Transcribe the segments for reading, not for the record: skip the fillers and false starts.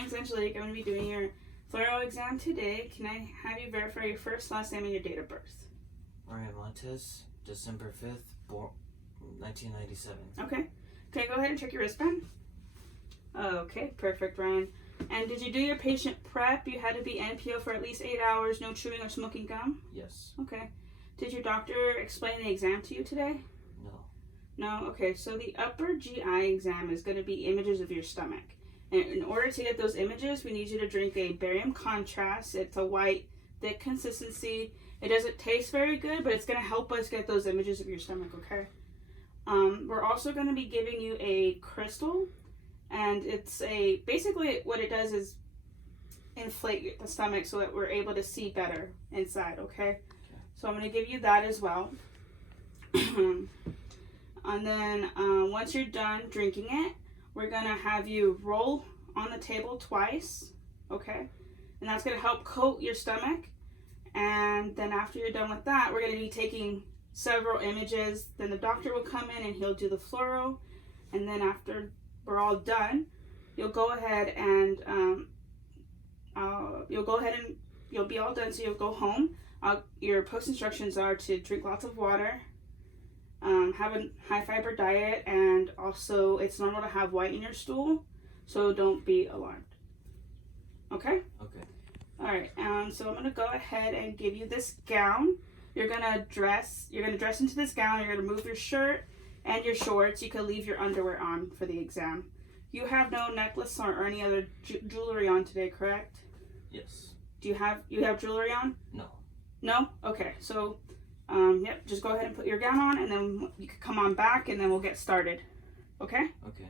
name's Angelique. I'm going to be doing your thorough exam today. Can I have you verify your first, last name, and your date of birth? Ryan Montes, December 5th, 1997. Okay. Okay, go ahead and check your wristband. Okay, perfect, Ryan. And did you do your patient prep? You had to be NPO for at least 8 hours, no chewing or smoking gum? Yes. Okay. Did your doctor explain the exam to you today? No. No? Okay, so the upper GI exam is going to be images of your stomach. And in order to get those images, we need you to drink a barium contrast. It's a white, thick consistency. It doesn't taste very good, but it's going to help us get those images of your stomach, okay? We're also going to be giving you a crystal, and it's basically what it does is inflate the stomach so that we're able to see better inside, okay? So I'm going to give you that as well. And then once you're done drinking it, we're going to have you roll on the table twice, okay? And that's going to help coat your stomach. And then after you're done with that, we're going to be taking several images. Then the doctor will come in and he'll do the fluoro. And then after we're all done, you'll go ahead and you'll be all done, so you'll go home. Your post instructions are to drink lots of water, have a high fiber diet, and also it's normal to have white in your stool, so don't be alarmed. Okay? Okay. All right. So I'm gonna go ahead and give you this gown. You're gonna dress into this gown. You're gonna remove your shirt and your shorts. You can leave your underwear on for the exam. You have no necklace or any other jewelry on today, correct? Yes. Do you have jewelry on? No. No? Okay. So, yep. Just go ahead and put your gown on, and then you can come on back, and then we'll get started. Okay? Okay.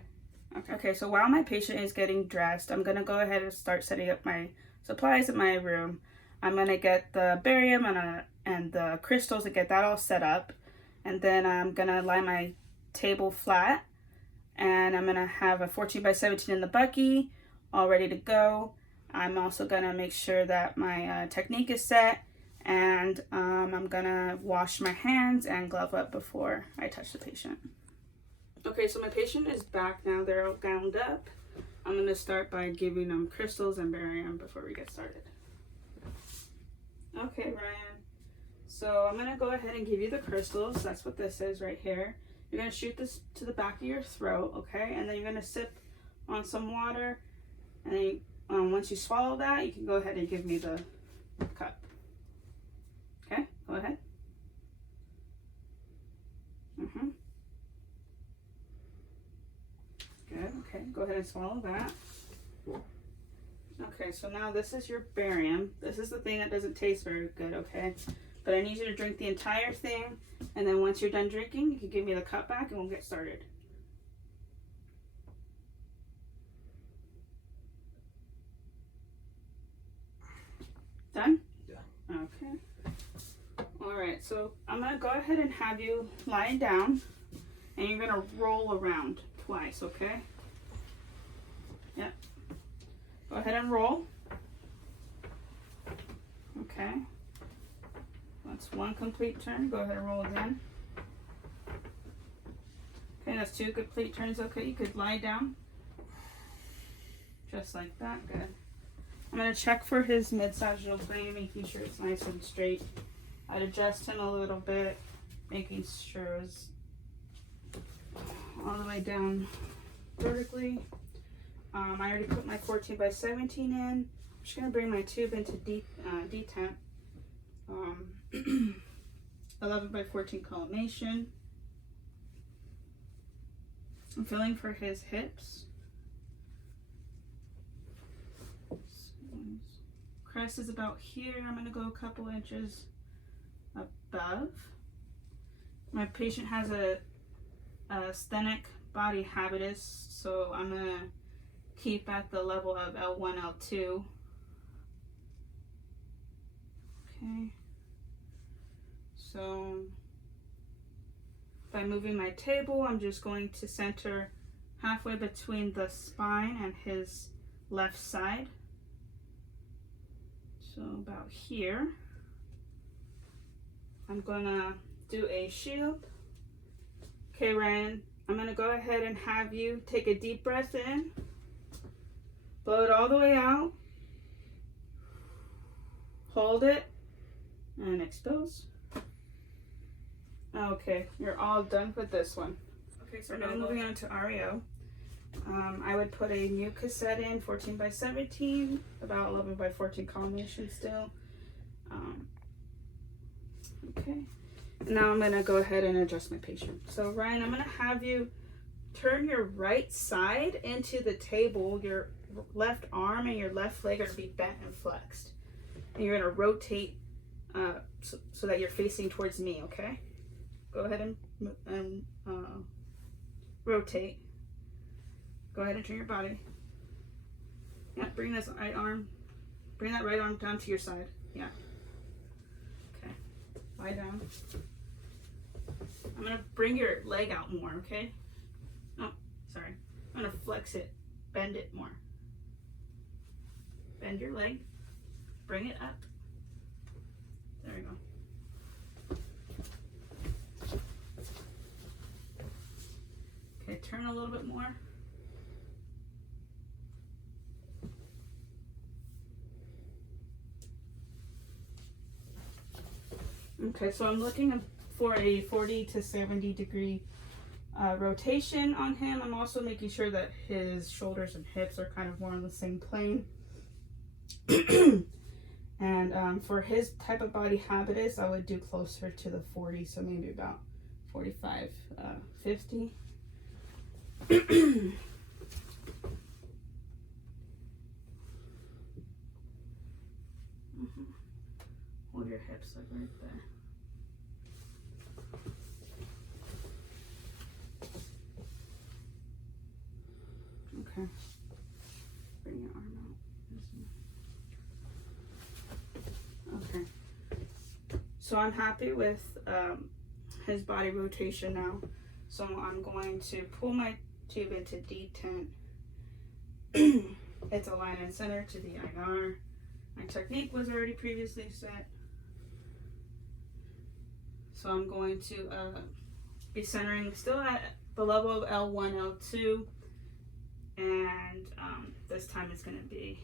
Okay. So while my patient is getting dressed, I'm gonna go ahead and start setting up my supplies in my room. I'm gonna get the barium and the crystals and get that all set up, and then I'm gonna lie my table flat, and I'm gonna have a 14x17 in the bucky all ready to go. I'm also gonna make sure that my technique is set, and I'm gonna wash my hands and glove up before I touch the patient. Okay, so my patient is back now. They're all gowned up. I'm gonna start by giving them crystals and barium before we get started. Okay, Ryan. So I'm gonna go ahead and give you the crystals. That's what this is right here. You're gonna shoot this to the back of your throat, okay? And then you're gonna sip on some water. And then once you swallow that, you can go ahead and give me the cup. Okay, go ahead. Good, okay, go ahead and swallow that. Okay, so now this is your barium. This is the thing that doesn't taste very good, okay? But I need you to drink the entire thing, and then once you're done drinking, you can give me the cup back and we'll get started. Done? Yeah. Okay. Alright, so I'm going to go ahead and have you lie down, and you're going to roll around twice, okay? Yep. Go ahead and roll. Okay. That's one complete turn. Go ahead and roll again. Okay, that's two complete turns. Okay, you could lie down. Just like that. Good. I'm going to check for his mid-sagittal plane, making sure it's nice and straight. I'd adjust him a little bit, making sure it's all the way down vertically. I already put my 14x17 in. I'm just going to bring my tube into detent. 11x14 collimation. I'm feeling for his hips. Crest is about here. I'm going to go a couple inches above. My patient has a sthenic body habitus, so I'm going to keep at the level of L1, L2. Okay. So by moving my table, I'm just going to center halfway between the spine and his left side. So about here. I'm gonna do a shield. Okay, Ryan, I'm gonna go ahead and have you take a deep breath in. Blow it all the way out. Hold it and expose. Okay, you're all done with this one. Okay, so now moving on to REO. I would put a new cassette in, 14 by 17, about 11 by 14 collimation still. Okay, and now I'm gonna go ahead and adjust my patient. So Ryan, I'm gonna have you turn your right side into the table. Your left arm and your left leg are gonna be bent and flexed. And you're gonna rotate so that you're facing towards me, okay? Go ahead and rotate. Go ahead and turn your body. Yeah, bring that right arm down to your side. Yeah. Okay. Lie down. I'm gonna bring your leg out more, okay? Oh, sorry. I'm gonna flex it, bend it more. Bend your leg, bring it up. There we go. Okay, turn a little bit more. Okay, so I'm looking for a 40 to 70 degree rotation on him. I'm also making sure that his shoulders and hips are kind of more on the same plane. And for his type of body habitus, I would do closer to the 40, so maybe about 45, 50. Hold your hips like right there. Okay. Bring your arm out. Okay. So I'm happy with his body rotation now. So I'm going to pull my tube into D10. It's align and center to the IR. My technique was already previously set. So I'm going to be centering still at the level of L1, L2. And this time it's going to be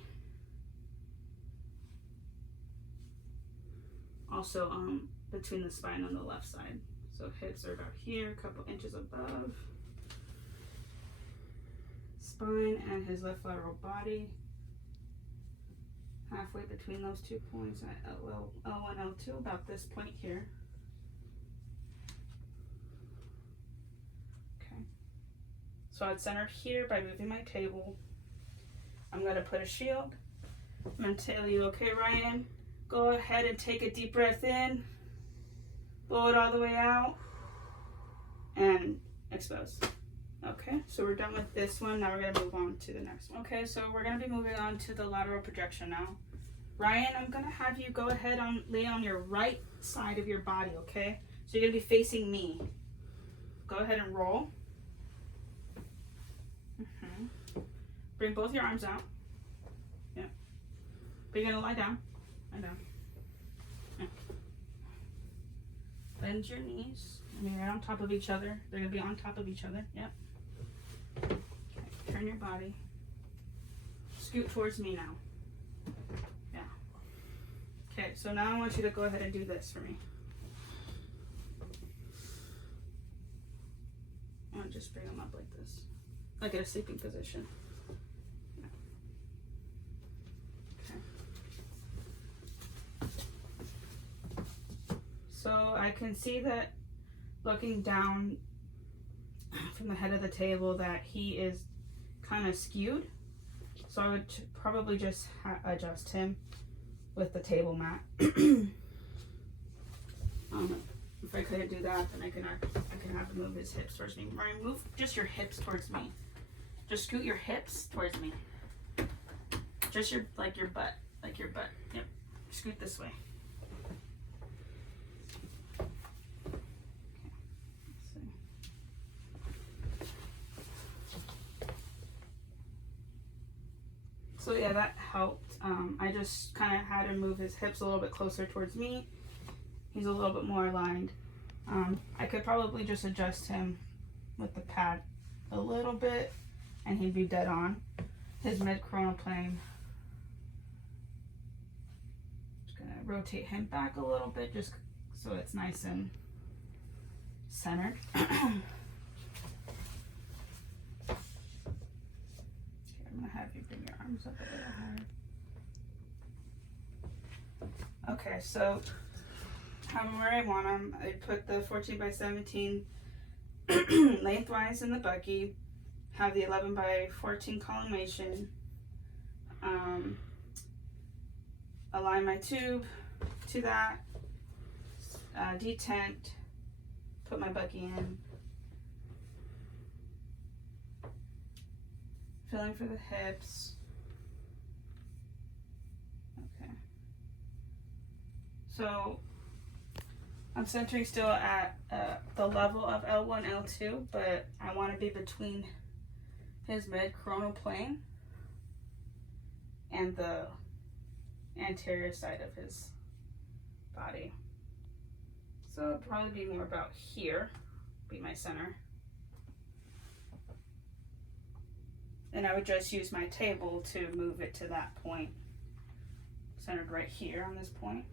also between the spine on the left side. So hips are about here, a couple inches above spine, and his left lateral body halfway between those 2 points at L1, L2, about this point here. Okay. So I'd center here by moving my table. I'm going to put a shield. I'm going to tell you, okay, Ryan, go ahead and take a deep breath in. Blow it all the way out. And expose. Okay, so we're done with this one. Now we're going to move on to the next one. Okay, so we're going to be moving on to the lateral projection now. Ryan, I'm going to have you go ahead and lay on your right side of your body, okay? So you're going to be facing me. Go ahead and roll. Bring both your arms out. Yep. But you're going to lie down. Lie down. Yep. Bend your knees. I mean, right on top of each other. They're going to be on top of each other. Yep. Okay. Turn your body. Scoot towards me now. Yeah. Okay, so now I want you to go ahead and do this for me. And just bring them up like this. Like in a sleeping position. Yeah. Okay. So I can see that looking down from the head of the table that he is kind of skewed. So I would probably just adjust him with the table mat. If I couldn't do that, then I can have him move his hips towards me. Ryan, move just your hips towards me. Just scoot your hips towards me. Just your butt. Yep. Scoot this way. So yeah, that helped. I just kind of had him move his hips a little bit closer towards me. He's a little bit more aligned. I could probably just adjust him with the pad a little bit and he'd be dead on. his mid-coronal plane. Just gonna rotate him back a little bit just so it's nice and centered. I'm gonna have you bring your arms up a little higher. Okay, so where I want them, I put the 14 by 17 lengthwise in the buggy, have the 11 by 14 collimation, align my tube to that, detent, put my buggy in, filling for the hips. Okay. So I'm centering still at the level of L1, L2, but I want to be between his mid-coronal plane and the anterior side of his body. So it'll probably be more about here, be my center. And I would just use my table to move it to that point, centered right here on this point.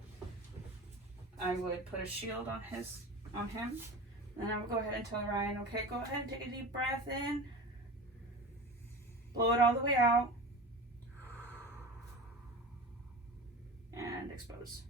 I would put a shield on him, and I would go ahead and tell Ryan, okay, go ahead and take a deep breath in, blow it all the way out, and expose.